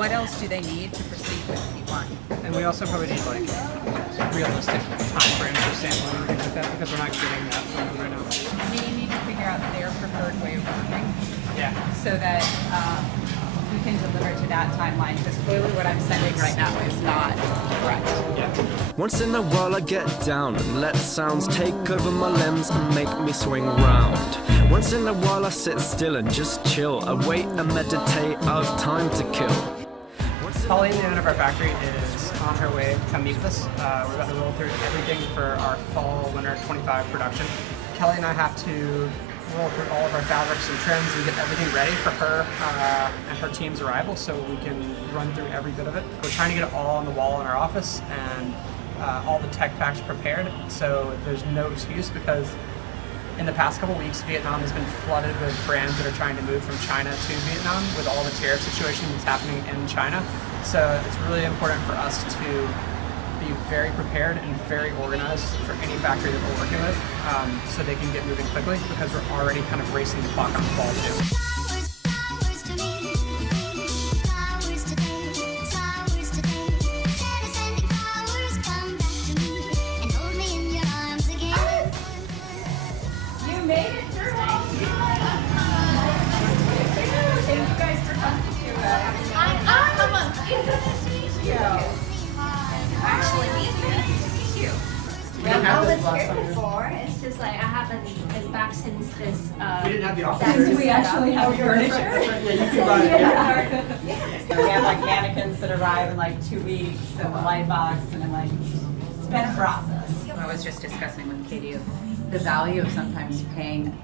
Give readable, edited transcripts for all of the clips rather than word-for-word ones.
what else do they need to proceed with P1? And we also probably need like realistic time frames for sampling and things like that because we're not getting that from them right now. We need to figure out their preferred way of working Yeah. so that we can deliver to that timeline, because clearly what I'm sending right now is not correct. Yeah. Once in a while I get down and let sounds take over my limbs and make me swing round. Once in a while I sit still and just chill, I wait and meditate, I've time to kill. Colleen, the owner of our factory, is on her way to come meet with us. We're about to roll through everything for our fall/winter 25 production. Kelly and I have to roll through all of our fabrics and trims and get everything ready for her and her team's arrival so we can run through every bit of it. We're trying to get it all on the wall in our office and all the tech packs prepared, so there's no excuse because in the past couple weeks, Vietnam has been flooded with brands that are trying to move from China to Vietnam with all the tariff situation that's happening in China. So it's really important for us to be very prepared and very organized for any factory that we're working with so they can get moving quickly because we're already kind of racing the clock on fall too. I was here before. It's just like I haven't been back since this. We didn't have the office. Do we actually have furniture? Yeah, you can buy it. Yeah. We have like mannequins that arrive in like 2 weeks and the light box and like it's been a process. I was just discussing with Katie of the value of sometimes paying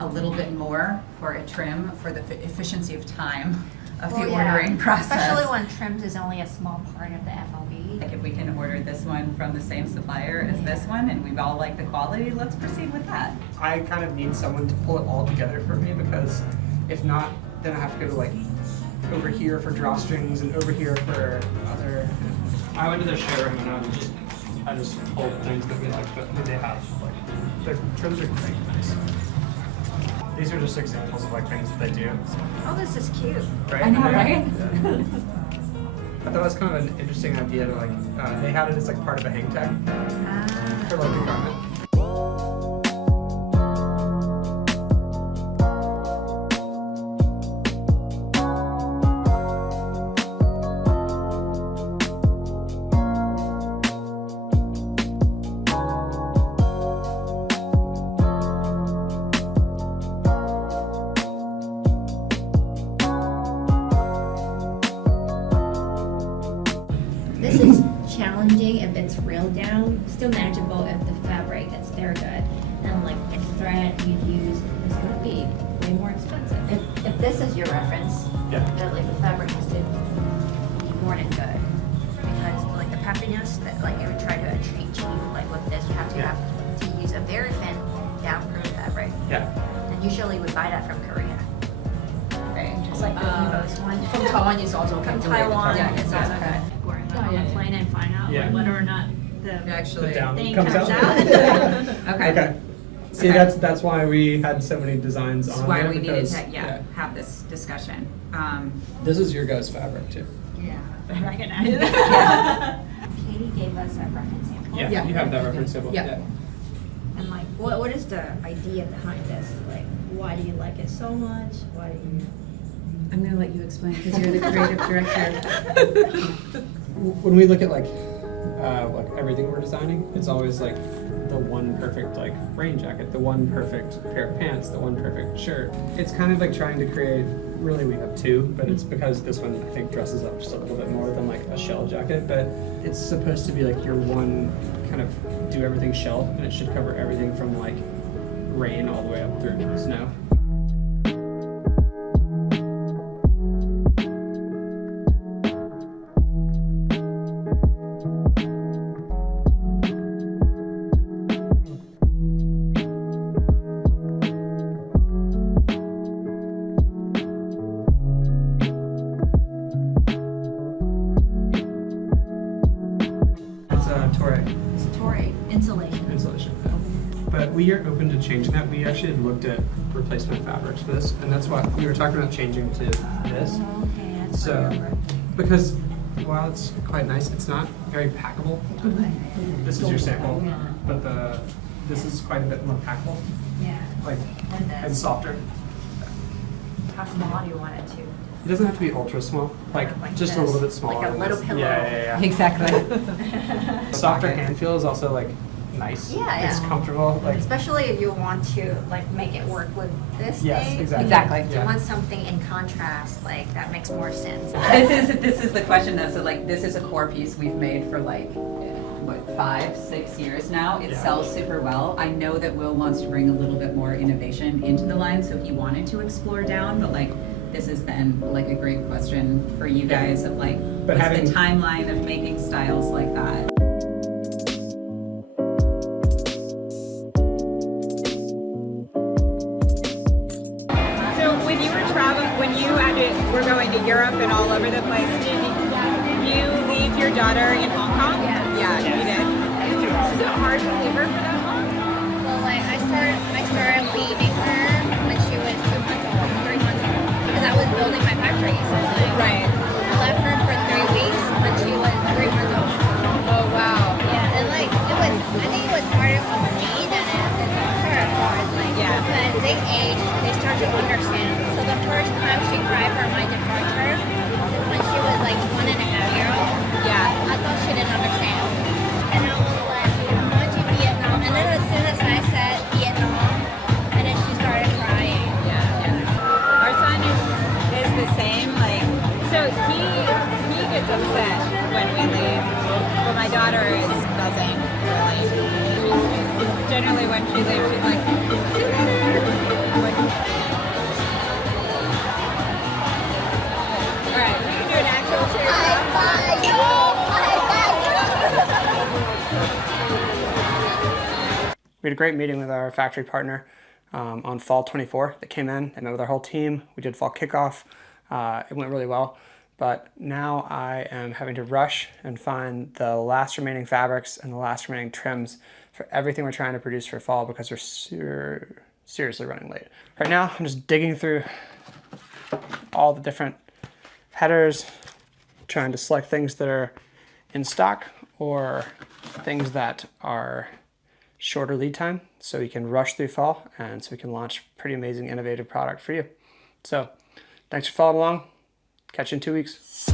a little bit more for a trim for the efficiency of time of the ordering process. Especially when trims is only a small part of the FOB. Like if we can order this one from the same supplier as this one and we all like the quality, let's proceed with that. I kind of need someone to pull it all together for me because if not, then I have to go to like over here for drawstrings and over here for other. I went to their showroom and I just pulled things that we like that they have. Like their trims are great, nice. These are just examples of like things that they do. Oh, this is cute. Right? I know, right? I thought it was kind of an interesting idea to like, they had it as like part of a hang tag for like a garment. This is challenging if it's reeled down, still manageable if the fabric is very good. And like the thread you use is gonna be way more expensive. If this is your reference, Yeah. then like the fabric has to be more than good. Because like the puffiness that like it would try to achieve like with this, you have to use a very thin down-proof fabric. Yeah. And usually we buy that from Korea. Right. Just like the Evo's one. From Taiwan is also From Taiwan, Yeah, it's also good. We're on a plane and find out Yeah. like, whether or not the Actually, The down thing comes comes out. out. okay. Okay. See, Okay. that's why we had so many designs That's on why there we needed because, to have this discussion. This is your guys' fabric too. Yeah, I recognize it. Katie gave us a reference sample. Yeah, Yeah. you have that reference symbol. Yeah. And like, what is the idea behind this? Like, why do you like it so much? Why do you? I'm going to let you explain because you're the creative director. When we look at like everything we're designing, it's always like the one perfect like rain jacket, the one perfect pair of pants, the one perfect shirt. It's kind of like trying to create, really we have two, but it's because this one I think dresses up just a little bit more than like a shell jacket, but it's supposed to be like your one kind of do everything shell, and it should cover everything from like rain all the way up through snow. Insulation. But we are open to changing that. We actually had looked at replacement fabrics for this, and that's why we were talking about changing to this. Okay, that's So Because while it's quite nice, it's not very packable. This is your sample, but this is quite a bit more packable, Yeah. like, and softer. How small do you want it to? It doesn't have to be ultra small, like just a this. little bit smaller. Like a than little this. pillow. Yeah. Exactly. Softer hand feel is also like nice. Yeah, It's yeah. comfortable. Like Especially if you want to like make it work with this yes, thing. exactly. Exactly. If you Yeah. want something in contrast, like that makes more sense. This is the question though. So like this is a core piece we've made for like what 5-6 years now. It Yeah. sells super well. I know that Will wants to bring a little bit more innovation into the line, so he wanted to explore down, but like this is then like a great question for you guys of like But what's having- the timeline of making styles like that? So when you were traveling, were going to Europe and all over the place, did you leave your daughter in Hong Kong? Yeah, you did. Was it hard to leave her for that long? Well, like I started leaving her when she was 2 months old, 3 months old, because I was building my factory. So like, Right. I left her for 3 weeks when she was 3 months old. Oh wow. Yeah, and like I think it was harder for me than it is for her. As far as like, Yeah. but as they age, they start to understand. So the first time she cried for my departure, when she was like 1.5 years old. Yeah. I thought she didn't understand. And I was like, I'm going to Vietnam. And then as soon as I said Vietnam, and then she started crying. Yeah. Our son is the same. Like, so he gets upset when we leave, but my daughter doesn't really. Generally, when she leaves, she's like, "See you later." All right, we can do an actual cheers. We had a great meeting with our factory partner on fall 24. They came in, they met with our whole team. We did fall kickoff. It went really well. But now I am having to rush and find the last remaining fabrics and the last remaining trims for everything we're trying to produce for fall because we're seriously running late. Right now, I'm just digging through all the different headers, trying to select things that are in stock or things that are shorter lead time so we can rush through fall and so we can launch pretty amazing innovative product for you. So thanks for following along. Catch you in 2 weeks.